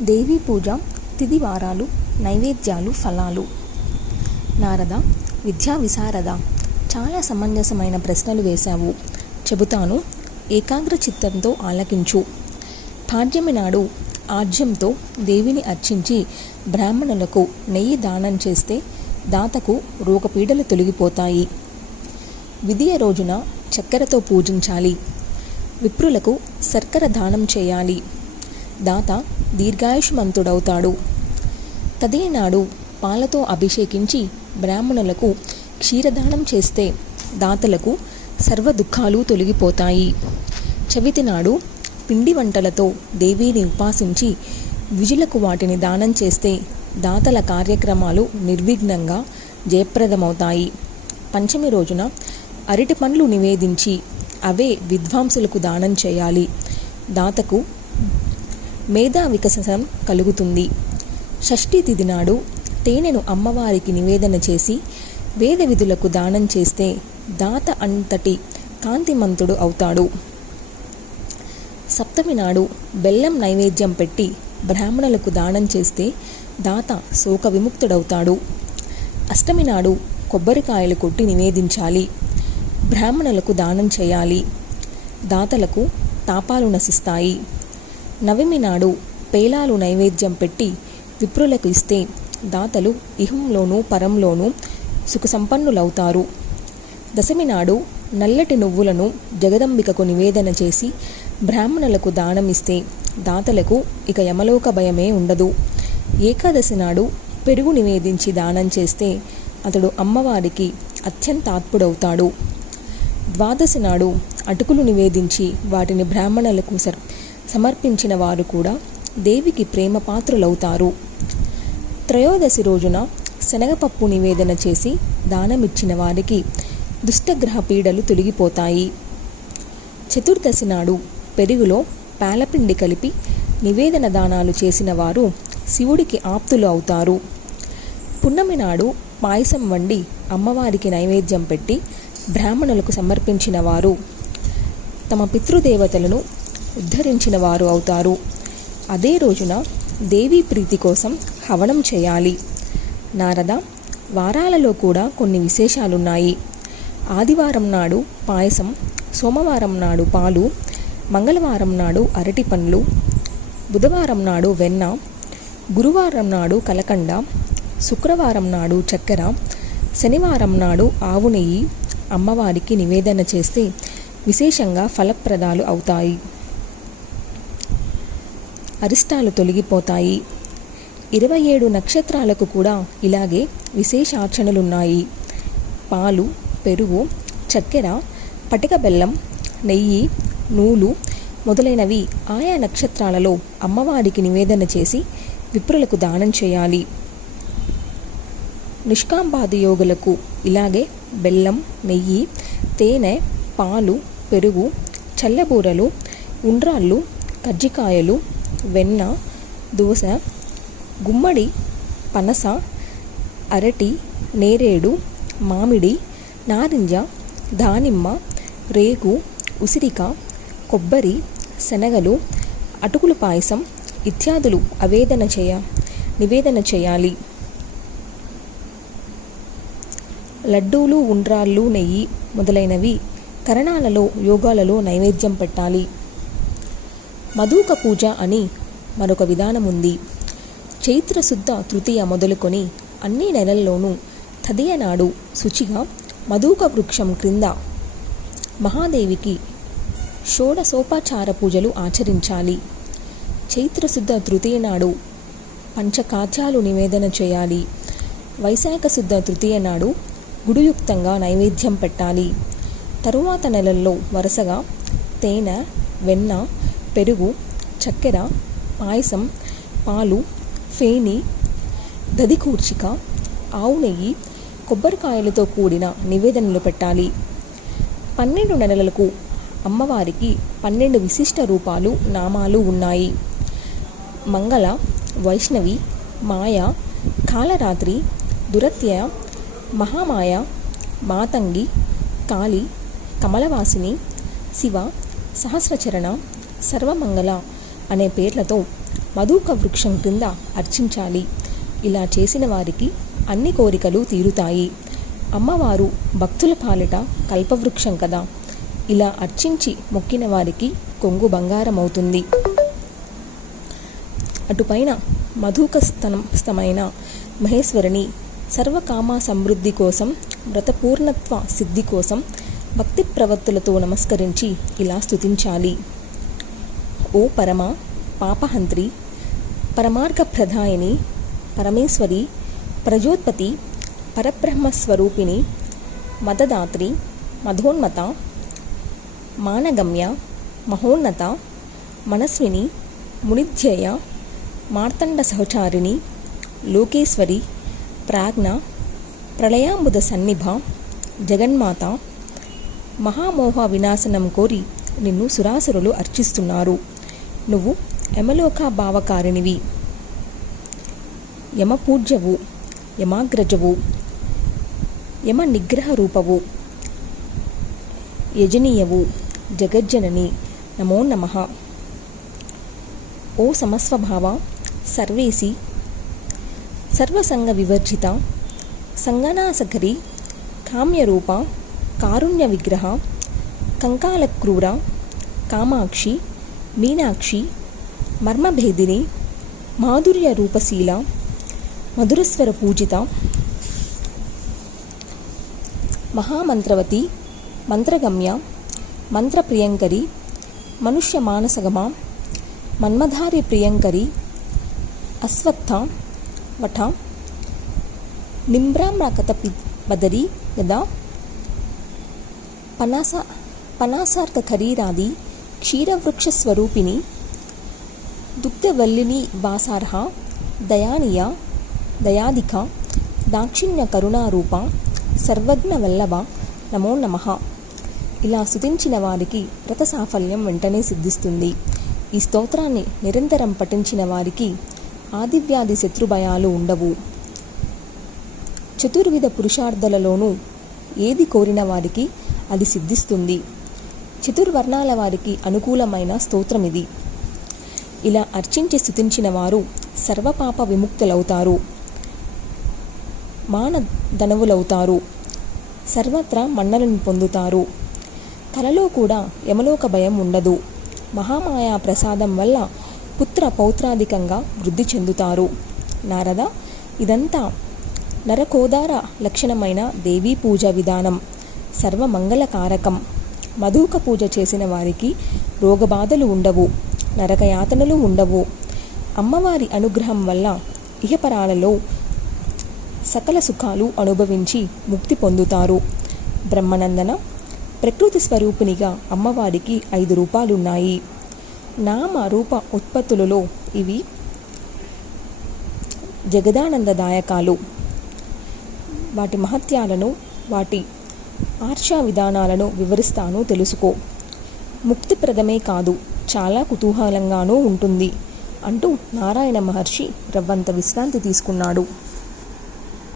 దేవీ పూజ, తిథివారాలు, నైవేద్యాలు, ఫలాలు. నారద, విద్యా విశారద, చాలా సమంజసమైన ప్రశ్నలు వేశావు. చెబుతాను, ఏకాగ్ర చిత్తంతో ఆలకించు. పాడ్యమి నాడు ఆజ్యంతో దేవిని అర్చించి బ్రాహ్మణులకు నెయ్యి దానం చేస్తే దాతకు రోగపీడలు తొలగిపోతాయి. విదియ రోజున చక్కెరతో పూజించాలి. విప్రులకు శర్కర దానం చేయాలి. దాత దీర్ఘాయుష్మంతుడవుతాడు. తదేనాడు పాలతో అభిషేకించి బ్రాహ్మణులకు క్షీరదానం చేస్తే దాతలకు సర్వ దుఃఖాలు తొలగిపోతాయి. చవితి నాడు పిండి వంటలతో దేవిని ఉపాసించి విజులకు వాటిని దానం చేస్తే దాతల కార్యక్రమాలు నిర్విఘ్నంగా జయప్రదమవుతాయి. పంచమి రోజున అరటి పండ్లు నివేదించి అవే విద్వాంసులకు దానం చేయాలి. దాతకు మేధా వికసనం కలుగుతుంది. షష్ఠీ తిథి నాడు తేనెను అమ్మవారికి నివేదన చేసి వేద విధులకు దానం చేస్తే దాత అంతటి కాంతిమంతుడు అవుతాడు. సప్తమి నాడు బెల్లం నైవేద్యం పెట్టి బ్రాహ్మణులకు దానం చేస్తే దాత శోక విముక్తుడవుతాడు. అష్టమి నాడు కొబ్బరికాయలు కొట్టి నివేదించాలి. బ్రాహ్మణులకు దానం చేయాలి. దాతలకు తాపాలు నశిస్తాయి. నవమి నాడు పేలాలు నైవేద్యం పెట్టి విప్రులకు ఇస్తే దాతలు ఇహంలోనూ పరంలోనూ సుఖసంపన్నులవుతారు. దశమి నాడు నల్లటి నువ్వులను జగదంబికకు నివేదన చేసి బ్రాహ్మణులకు దానమిస్తే దాతలకు ఇక యమలోక భయమే ఉండదు. ఏకాదశి నాడు పెరుగు నివేదించి దానం చేస్తే అతడు అమ్మవారికి అత్యంతాత్ముడవుతాడు. ద్వాదశి నాడు అటుకులు నివేదించి వాటిని బ్రాహ్మణులకు సమర్పించిన వారు కూడా దేవికి ప్రేమ పాత్రులవుతారు. త్రయోదశి రోజున శనగపప్పు నివేదన చేసి దానమిచ్చిన వారికి దుష్టగ్రహ పీడలు తొలగిపోతాయి. చతుర్దశి నాడు పెరుగులో పాలపిండి కలిపి నివేదన దానాలు చేసిన వారు శివుడికి ఆప్తులు అవుతారు. పున్నమి నాడు పాయసం వండి అమ్మవారికి నైవేద్యం పెట్టి బ్రాహ్మణులకు సమర్పించిన వారు తమ పితృదేవతలను ఉద్ధరించిన వారు అవుతారు. అదే రోజున దేవీ ప్రీతి కోసం హవనం చేయాలి. నారద, వారాలలో కూడా కొన్ని విశేషాలున్నాయి. ఆదివారం నాడు పాయసం, సోమవారం నాడు పాలు, మంగళవారం నాడు అరటి పండ్లు, బుధవారం నాడు వెన్న, గురువారం నాడు కలకండ, శుక్రవారం నాడు చక్కెర, శనివారం నాడు ఆవు నెయ్యి అమ్మవారికి నివేదన చేస్తే విశేషంగా ఫలప్రదాలు అవుతాయి. అరిష్టాలు తొలగిపోతాయి. 27 నక్షత్రాలకు కూడా ఇలాగే విశేషార్చనలున్నాయి. పాలు, పెరుగు, చక్కెర, పటిక బెల్లం, నెయ్యి, నూలు మొదలైనవి ఆయా నక్షత్రాలలో అమ్మవారికి నివేదన చేసి విప్రులకు దానం చేయాలి. నిష్కాంబాది యోగులకు ఇలాగే బెల్లం, నెయ్యి, తేనె, పాలు, పెరుగు, చల్లబూరలు, ఉండ్రాళ్ళు, కజ్జికాయలు, వెన్న, దోస, గుమ్మడి, పనస, అరటి, నేరేడు, మామిడి, నారింజ, దానిమ్మ, రేగు, ఉసిరిక, కొబ్బరి, శనగలు, అటుకుల పాయసం ఇత్యాదులు నివేదన చేయాలి. లడ్డూలు, ఉండ్రాళ్ళు, నెయ్యి మొదలైనవి కరణాలలో, యోగాలలో నైవేద్యం పెట్టాలి. మధుక పూజ అని మరొక విధానం ఉంది. చైత్రశుద్ధ తృతీయ మొదలుకొని అన్ని నెలల్లోనూ తదియ నాడు శుచిగా మధుక వృక్షం క్రింద మహాదేవికి షోడశోపచార పూజలు ఆచరించాలి. చైత్రశుద్ధ తృతీయ నాడు పంచకార్యాలు నివేదన చేయాలి. వైశాఖ శుద్ధ తృతీయ నాడు గుడియుక్తంగా నైవేద్యం పెట్టాలి. తరువాత నెలల్లో వరుసగా తేనె, వెన్న, పెరుగు, చక్కెర, పాయసం, పాలు, ఫేని, దధికూర్చిక, ఆవు నెయ్యి, కొబ్బరికాయలతో కూడిన నివేదనలు పెట్టాలి. 12 నెలలకు అమ్మవారికి 12 విశిష్ట రూపాలు, నామాలు ఉన్నాయి. మంగళ, వైష్ణవి, మాయ, కాలరాత్రి, దురత్యయ, మహామాయ, మాతంగి, కాళి, కమలవాసిని, శివ, సహస్రచరణ, సర్వమంగళ అనే పేర్లతో మధుక వృక్షం క్రింద అర్చించాలి. ఇలా చేసిన వారికి అన్ని కోరికలు తీరుతాయి. అమ్మవారు భక్తుల పాలిట కల్పవృక్షం కదా. ఇలా అర్చించి మొక్కిన వారికి కొంగు బంగారమవుతుంది. అటుపైన మధుకస్థమైన మహేశ్వరిని సర్వకామ సమృద్ధి కోసం, వ్రతపూర్ణత్వ సిద్ధి కోసం భక్తి ప్రవత్తులతో నమస్కరించి ఇలా స్తుతించాలి. ఓ పరమ పాపహంత్రి, పరమార్గప్రదాయిని, పరమేశ్వరి, ప్రజోత్పత్తి, పరబ్రహ్మస్వరూపిణి, మదదాత్రి, మధోన్మత, మానగమ్య, మహోన్నత, మనస్విని, మునిధ్యేయ, మార్తండ సహచారిణి, లోకేశ్వరి, ప్రాజ్ఞ, ప్రళయాంబుద సన్నిభ, జగన్మాత, మహామోహ వినాశనం కోరి నిన్ను సురాసురులు అర్చిస్తున్నారు. నువ్వు యమలోక భావకారిణివి, యమపూజ్యవు, యమాగ్రజవు, యమ నిగ్రహ రూపవు, యజనీయవు, జగజ్జనని, నమో నమః. ఓ సమస్వభావ, సర్వేసి, సర్వసంగ వివర్జిత, సంగనాసకరి, కామ్యరూప, కారుణ్య విగ్రహ, కంకాలక్రూర, కామాక్షి, మీనాక్షి, మర్మభేదిని, మాధుర్య రూపశీల, మధురస్వర పూజిత, మహామంత్రవతి, మంత్రగమ్య, మంత్రప్రియంకరి, మనుష్య మానసగమ, మన్మధారి ప్రియంకరి, అశ్వత్థ వట, నిమ్రామ్రకత బదరి గదా, పనాసార్థకరీరాది, క్షీరవృక్షస్వరూపిణి, దుగ్ధవల్లిని వాసార్హ, దయానీయ, దయాధిక, దాక్షిణ్య కరుణారూప, సర్వజ్ఞ వల్లభ, నమో నమః. ఇలా స్తుతించిన వారికి వ్రత సాఫల్యం వెంటనే సిద్ధిస్తుంది. ఈ స్తోత్రాన్ని నిరంతరం పఠించిన వారికి ఆదివ్యాధి శత్రుభయాలు ఉండవు. చతుర్విధ పురుషార్థులలోనూ ఏది కోరిన వారికి అది సిద్ధిస్తుంది. చతుర్వర్ణాల వారికి అనుకూలమైన స్తోత్రం ఇది. ఇలా అర్చించి స్తుతించిన వారు సర్వపాప విముక్తులవుతారు, మానధనవులవుతారు, సర్వత్రా మన్నలను పొందుతారు. కలలో కూడా యమలోక భయం ఉండదు. మహామాయా ప్రసాదం వల్ల పుత్ర పౌత్రాధికంగా వృద్ధి చెందుతారు. నారద, ఇదంతా నరకోదార లక్షణమైన దేవీ పూజ విధానం, సర్వమంగళకారకం. మధుక పూజ చేసిన వారికి రోగబాధలు ఉండవు, నరకయాతనలు ఉండవు. అమ్మవారి అనుగ్రహం వల్ల ఇహపరాలలో సకల సుఖాలు అనుభవించి ముక్తి పొందుతారు. బ్రహ్మనందన, ప్రకృతి స్వరూపిణిగా అమ్మవారికి 5 రూపాలున్నాయి. నామ రూప ఉత్పత్తులలో ఇవి జగదానందదాయకాలు. వాటి మహత్యాలను, వాటి ఆర్షా విధానాలను వివరిస్తాను, తెలుసుకో. ముక్తిప్రదమే కాదు, చాలా కుతూహలంగానూ ఉంటుంది అంటూ నారాయణ మహర్షి రవ్వంత విశ్రాంతి తీసుకున్నాడు.